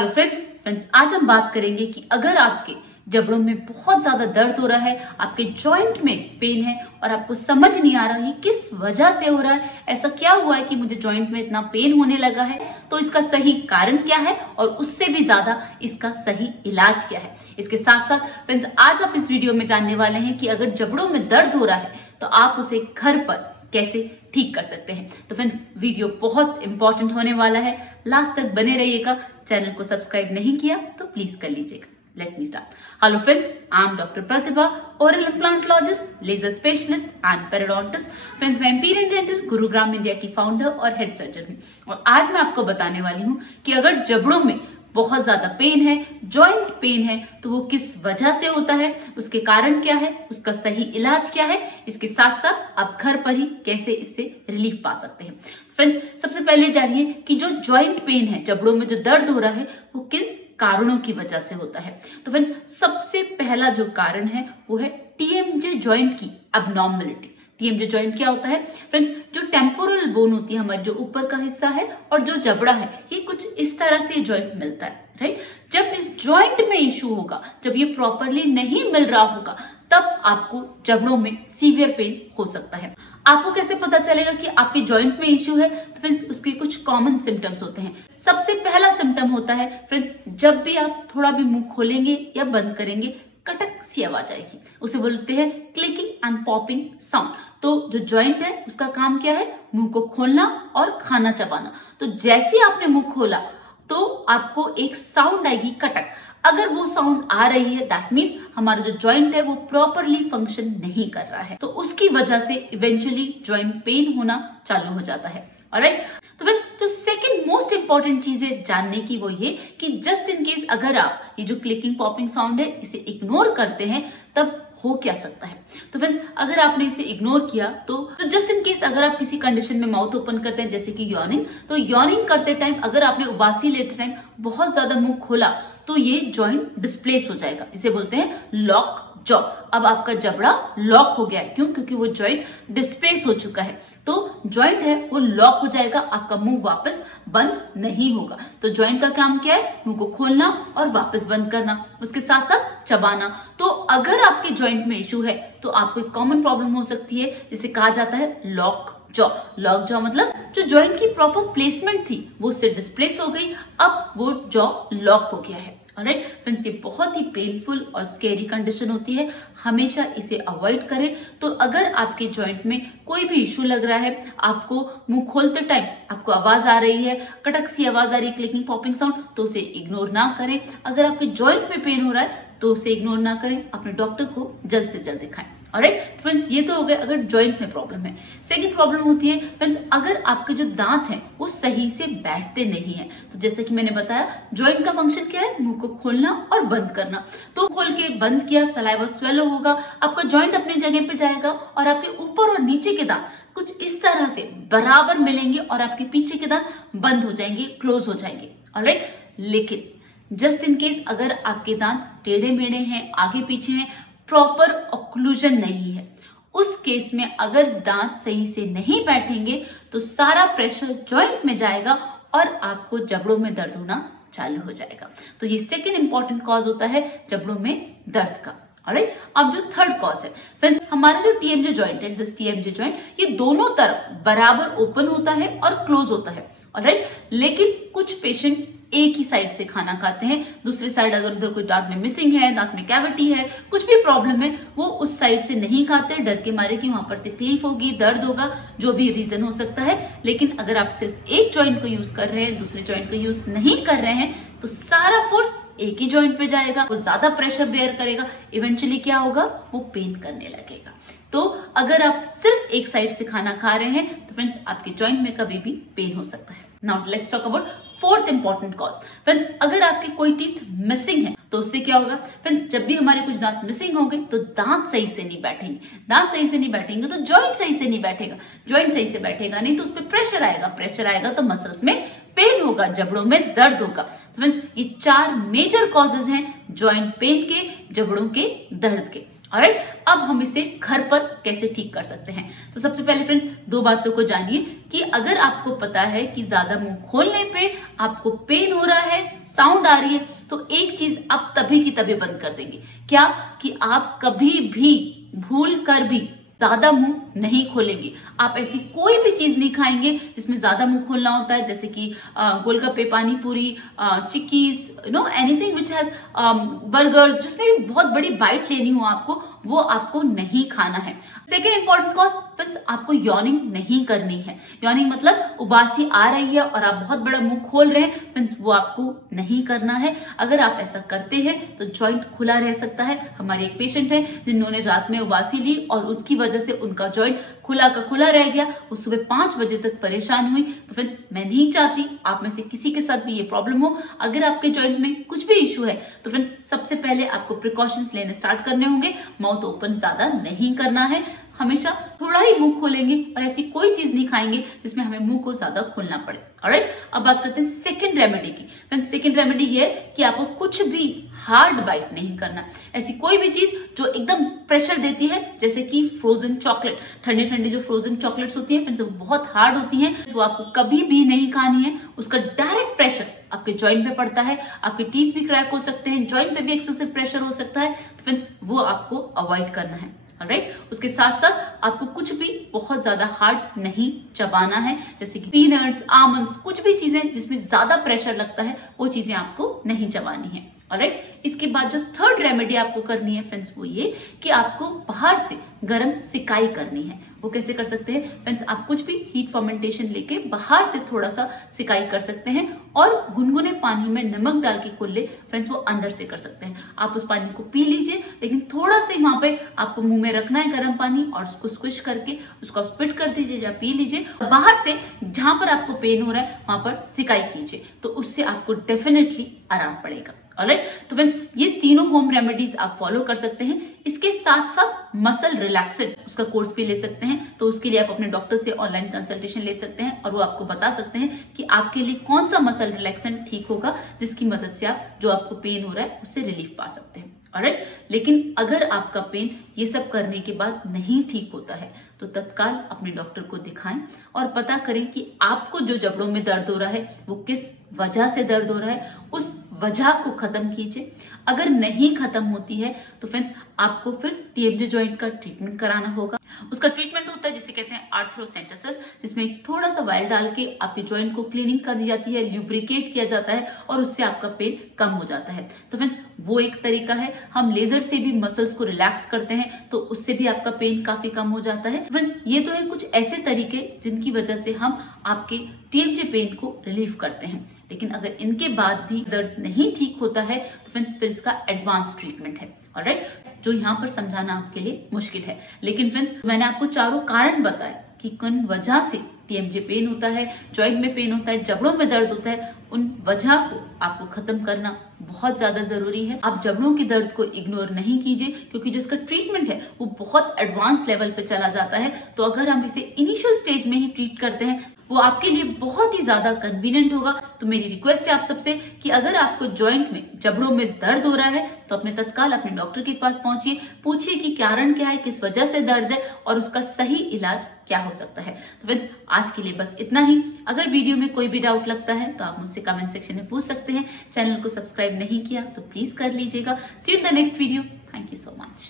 Hello friends, आज हम बात करेंगे कि अगर आपके जबड़ों में बहुत ज्यादा दर्द हो रहा है, आपके जॉइंट में पेन है और आपको समझ नहीं आ रहा है किस वजह से हो रहा है, ऐसा क्या हुआ है कि मुझे जॉइंट में इतना पेन होने लगा है, तो इसका सही कारण क्या है और उससे भी ज्यादा इसका सही इलाज क्या है। इसके साथ साथ फ्रेंड्स, आज आप इस वीडियो में जानने वाले हैं कि अगर जबड़ों में दर्द हो रहा है तो आप उसे घर पर कैसे ठीक कर सकते हैं। तो फ्रेंड्स, वीडियो बहुत इंपॉर्टेंट होने वाला है, लास्ट तक बने रहिएगा। चैनल को सब्सक्राइब नहीं किया तो प्लीज कर लीजिएगा। Let me start. Hello friends, I am doctor Pratibha, oral implantologist, laser specialist and periodontist. Friends, मैं एम्पिरियल डेंटल गुरुग्राम इंडिया की फाउंडर और हेड सर्जन हूँ और आज मैं आपको बताने वाली हूँ कि अगर जबड़ों में बहुत ज्यादा पेन है, जॉइंट पेन है, तो वो किस वजह से होता है, उसके कारण क्या है, उसका सही इलाज क्या है। इसके साथ साथ आप घर पर ही कैसे इससे रिलीफ पा सकते हैं। फ्रेंड्स, सबसे पहले जानिए कि जो जॉइंट पेन है, जबड़ों में जो दर्द हो रहा है, वो किन कारणों की वजह से होता है। तो फ्रेंड्स, सबसे पहला जो कारण है वो है टीएमजे जॉइंट की अबनॉर्मलिटी। टीएमजे जॉइंट क्या होता है फ्रेंड्स? जो टेम्पोरल बोन होती है, हमारी जो ऊपर का हिस्सा है और जो जबड़ा है, ये कुछ इस तरह से जॉइंट मिलता है, राइट। जब इस जॉइंट में इश्यू होगा, जब ये प्रॉपरली नहीं मिल रहा होगा, तब आपको जबड़ों में सीवियर पेन हो सकता है। आपको कैसे पता चलेगा कि आपके जॉइंट में इश्यू है? तो फ्रेंड्स, उसके कुछ कॉमन सिम्टम्स होते हैं। सबसे पहला सिम्टम होता है फ्रेंड्स, जब भी आप थोड़ा भी मुंह खोलेंगे या बंद करेंगे, कटक सी आवाज आएगी। उसे बोलते हैं क्लिकिंग एंड पॉपिंग साउंड। तो जो जॉइंट है उसका काम क्या है? मुंह को खोलना और खाना चबाना। तो जैसे ही आपने मुंह खोला तो आपको एक साउंड आएगी, कटक। अगर वो साउंड आ रही है, दैट मीन्स हमारा जो जॉइंट है वो प्रॉपरली फंक्शन नहीं कर रहा है, तो उसकी वजह से इवेंचुअली जॉइंट पेन होना चालू हो जाता है। ऑलराइट, तो फ्रेंड्स, तो सेकंड मोस्ट इंपॉर्टेंट चीज है जानने की, वो ये कि जस्ट इन केस अगर आप ये जो क्लिकिंग पॉपिंग साउंड है इसे इग्नोर करते हैं, तब हो क्या सकता है। तो फ्रेंड्स, अगर आपने इसे इग्नोर किया तो जस्ट इन केस अगर आप किसी कंडीशन में माउथ ओपन करते हैं, जैसे कि यॉर्निंग, तो यॉर्निंग करते टाइम अगर आपने उबासी लेते टाइम बहुत ज्यादा मुंह खोला तो ये जॉइंट डिस्प्लेस हो जाएगा। इसे बोलते हैं लॉक जॉ। अब आपका जबड़ा लॉक हो गया है, क्यों? क्योंकि वो जॉइंट डिस्प्लेस हो चुका है। तो जॉइंट है वो लॉक हो जाएगा, आपका मुंह वापस बंद नहीं होगा। तो जॉइंट का काम क्या है? मुंह को खोलना और वापस बंद करना, उसके साथ साथ चबाना। तो अगर आपके जॉइंट में इश्यू है तो आपको एक कॉमन प्रॉब्लम हो सकती है जिसे कहा जाता है लॉक जॉ। लॉक जॉ मतलब जो जॉइंट की प्रॉपर प्लेसमेंट थी वो उससे डिस्प्लेस हो गई, अब वो जॉ लॉक हो गया है। ऑलराइट फ्रेंड्स, ये बहुत ही पेनफुल और स्केरी कंडीशन होती है, हमेशा इसे अवॉइड करें। तो अगर आपके जॉइंट में कोई भी इश्यू लग रहा है, आपको मुंह खोलते टाइम आपको आवाज आ रही है, कटक सी आवाज आ रही है, क्लिकिंग पॉपिंग साउंड, तो उसे इग्नोर ना करें। अगर आपके जॉइंट में पेन हो रहा है तो उसे इग्नोर ना करें, अपने डॉक्टर को जल्द से जल्द दिखाएं। ऑलराइट फ्रेंड्स, ये तो हो गया अगर जॉइंट में प्रॉब्लम है। सेकंड प्रॉब्लम होती है फ्रेंड्स, अगर आपके जो दांत हैं वो सही से बैठते नहीं है। तो जैसे कि मैंने बताया, जॉइंट का फंक्शन क्या है? मुंह को खोलना और बंद करना। तो खोल के बंद किया, सलाइवा स्वेलो होगा, आपका जॉइंट अपनी जगह पे जाएगा और आपके ऊपर और नीचे के दांत कुछ इस तरह से बराबर मिलेंगे और आपके पीछे के दांत बंद हो जाएंगे, क्लोज हो जाएंगे। ऑलराइट, लेकिन जस्ट इन केस अगर आपके दांत टेढ़े मेढ़े हैं, आगे पीछे हैं, प्रॉपर ऑक्लूजन नहीं है, उस केस में अगर दांत सही से नहीं बैठेंगे तो सारा प्रेशर जॉइंट में जाएगा और आपको जबड़ों में दर्द होना चालू हो जाएगा। तो ये सेकंड इंपॉर्टेंट कॉज होता है जबड़ों में दर्द का। ऑलराइट, अब जो थर्ड कॉज है फ्रेंड्स, हमारा जो टीएमजे जॉइंट है, दिस टीएमजे जॉइंट, ये दोनों तरफ बराबर ओपन होता है और क्लोज होता है। ऑलराइट, लेकिन कुछ पेशेंट्स एक ही साइड से खाना खाते हैं, दूसरी साइड अगर उधर कोई दांत में मिसिंग है, दांत में कैविटी है, कुछ भी प्रॉब्लम है, वो उस साइड से नहीं खाते, डर के मारे कि वहां पर तकलीफ होगी, दर्द होगा, जो भी रीजन हो सकता है। लेकिन अगर आप सिर्फ एक जॉइंट को यूज कर रहे हैं, दूसरे जॉइंट को यूज नहीं कर रहे हैं, तो सारा फोर्स एक ही जॉइंट पे जाएगा, वो ज्यादा प्रेशर बेयर करेगा, इवेंचुअली क्या होगा? वो पेन करने लगेगा। तो अगर आप सिर्फ एक साइड से खाना खा रहे हैं तो फ्रेंड्स, आपके जॉइंट में कभी भी पेन हो सकता है। Now let's talk about fourth important cause. Friends, अगर आपके कोई टीथ मिसिंग है तो उससे क्या होगा? फ्रेंड्स, जब भी हमारे कुछ दांत मिसिंग होंगे तो दांत सही से नहीं बैठेंगे, दांत सही से नहीं बैठेंगे तो जॉइंट सही से नहीं बैठेगा, जॉइंट सही से बैठेगा नहीं तो उस पर प्रेशर आएगा, प्रेशर आएगा तो मसल्स में पेन होगा, जबड़ों में दर्द होगा। फ्रेंड्स, ये चार मेजर कॉजेज हैं जॉइंट पेन के, जबड़ों के दर्द के। ऑलराइट, अब हम इसे घर पर कैसे ठीक कर सकते हैं। तो सबसे पहले फ्रेंड्स, दो बातों को जानिए कि अगर आपको पता है कि ज्यादा मुंह खोलने पे आपको पेन हो रहा है, साउंड आ रही है, तो एक चीज आप तभी की तभी बंद कर देंगे। क्या कि आप कभी भी भूल कर भी ज्यादा मुंह नहीं खोलेंगे। आप ऐसी कोई भी चीज नहीं खाएंगे जिसमें ज्यादा मुंह खोलना होता है, जैसे कि गोलगप्पे, पानी पूरी, चिक्कीज, एनीथिंग विच हैज बर्गर, जिसमें भी बहुत बड़ी बाइट लेनी हो आपको, वो आपको नहीं खाना है। सेकेंड इंपॉर्टेंट कॉज फ्रेंड्स, आपको यॉर्निंग नहीं करनी है। यॉर्निंग मतलब उबासी आ रही है और आप बहुत बड़ा मुंह खोल रहे हैं फ्रेंड्स, वो आपको नहीं करना है। अगर आप ऐसा करते हैं तो जॉइंट खुला रह सकता है। हमारे एक पेशेंट है जिन्होंने रात में उबासी ली और उसकी वजह से उनका जॉइंट खुला का खुला रह गया, वो सुबह 5 बजे तक परेशान हुई। तो फ्रेंड्स, मैं नहीं चाहती आप में से किसी के साथ भी ये प्रॉब्लम हो। अगर आपके जॉइंट में कुछ भी इश्यू है तो फ्रेंड्स, सबसे पहले आपको प्रिकॉशंस लेने स्टार्ट करने होंगे। माउथ ओपन ज्यादा नहीं करना है, हमेशा थोड़ा ही मुंह खोलेंगे और ऐसी कोई चीज नहीं खाएंगे जिसमें हमें मुंह को ज्यादा खोलना पड़े। ऑलराइट, अब बात करते हैं सेकंड रेमेडी की। सेकंड रेमेडी ये है कि आपको कुछ भी हार्ड बाइट नहीं करना। ऐसी कोई भी चीज जो एकदम प्रेशर देती है, जैसे कि फ्रोजन चॉकलेट, ठंडी ठंडी जो फ्रोजन चॉकलेट्स होती हैं फ्रेंड्स, वो बहुत हार्ड होती हैं, वो आपको कभी भी नहीं खानी है। उसका डायरेक्ट प्रेशर आपके जॉइंट पे पड़ता है, आपके टीथ भी क्रैक हो सकते हैं, जॉइंट पे भी एक्सेसिव प्रेशर हो सकता है। तो फ्रेंड्स, वो आपको अवॉइड करना है। ऑलराइट, उसके साथ साथ आपको कुछ भी बहुत ज्यादा हार्ड नहीं चबाना है, जैसे कि पीनट्स, आमंड्स, कुछ भी चीजें जिसमें ज्यादा प्रेशर लगता है वो चीजें आपको नहीं चबानी है। ऑलराइट, इसके बाद जो थर्ड रेमेडी आपको करनी है फ्रेंड्स, वो ये कि आपको बाहर से गर्म सिकाई करनी है। वो कैसे कर सकते हैं फ्रेंड्स, आप कुछ भी हीट फर्मेंटेशन लेके बाहर से थोड़ा सा सिकाई कर सकते हैं और गुनगुने पानी में नमक डाल के कुल्ले फ्रेंड्स वो अंदर से कर सकते हैं। आप उस पानी को पी लीजिए, लेकिन थोड़ा सा वहां पे आपको मुंह में रखना है गर्म पानी और उसको स्क्विश करके उसको आप स्पिट कर दीजिए या पी लीजिए। बाहर से जहां पर आपको पेन हो रहा है वहां पर सिकाई कीजिए, तो उससे आपको डेफिनेटली आराम पड़ेगा। ऑलराइट, तो फ्रेंड्स, ये तीनों होम रेमेडीज आप फॉलो कर सकते हैं। इसके साथ साथ मसल रिलैक्सेंट उसका कोर्स भी ले सकते हैं, तो उसके लिए आप अपने डॉक्टर से ऑनलाइन कंसल्टेशन ले सकते हैं और वो आपको बता सकते हैं कि आपके लिए कौन सा मसल रिलैक्सेंट ठीक होगा, जिसकी मदद से आप जो आपको पेन हो रहा है उससे रिलीफ पा सकते हैं। ऑलराइट, लेकिन अगर आपका पेन ये सब करने के बाद नहीं ठीक होता है तो तत्काल अपने डॉक्टर को दिखाएं और पता करें कि आपको जो जबड़ों में दर्द हो रहा है वो किस वजह से दर्द हो रहा है, उस वजह को खत्म कीजिए। अगर नहीं खत्म होती है तो फ्रेंड्स, आपको फिर टीएमजे जॉइंट का ट्रीटमेंट कराना होगा। उसका ट्रीटमेंट होता है जिसे कहते हैं आर्थ्रोसेंटेसिस, जिसमें थोड़ा सा वायल डाल के आपके जॉइंट को क्लीनिंग कर दी जाती है, ल्यूब्रिकेट किया जाता है और उससे आपका पेन कम हो जाता है। तो फ्रेंड्स, वो एक तरीका है। हम लेजर से भी मसल्स को रिलैक्स करते हैं तो उससे भी आपका पेन काफी कम हो जाता है। फ्रेंड्स, ये तो है कुछ ऐसे तरीके जिनकी वजह से हम आपके टीएमजे पेन को रिलीव करते हैं। लेकिन अगर इनके बाद भी दर्द नहीं ठीक होता है तो फ्रेंड्स, फिर इसका एडवांस ट्रीटमेंट है। ऑलराइट, जो यहाँ पर समझाना आपके लिए मुश्किल है। लेकिन फ्रेंड्स, मैंने आपको चारों कारण बताए कि किन वजह से टीएमजे पेन होता है, जॉइंट में पेन होता है, जबड़ों में दर्द होता है। उन वजह को आपको खत्म करना बहुत ज्यादा जरूरी है। आप जबड़ों के दर्द को इग्नोर नहीं कीजिए, क्योंकि जो इसका ट्रीटमेंट है वो बहुत एडवांस लेवल पे चला जाता है। तो अगर हम इसे इनिशियल स्टेज में ही ट्रीट करते हैं वो आपके लिए बहुत ही ज्यादा कन्वीनियंट होगा। तो मेरी रिक्वेस्ट है आप सबसे कि अगर आपको जॉइंट में, जबड़ों में दर्द हो रहा है तो अपने तत्काल अपने डॉक्टर के पास पहुंचिए, पूछिए कि कारण क्या है, किस वजह से दर्द है और उसका सही इलाज क्या हो सकता है। तो फ्रेंड्स, आज के लिए बस इतना ही। अगर वीडियो में कोई भी डाउट लगता है तो आप मुझसे कमेंट सेक्शन में पूछ सकते हैं। चैनल को सब्सक्राइब नहीं किया तो प्लीज कर लीजिएगा। See you in the next video. Thank you so much.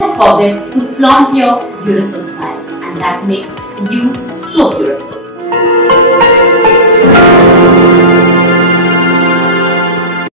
Don't forget to flaunt your beautiful smile, and that makes you so beautiful.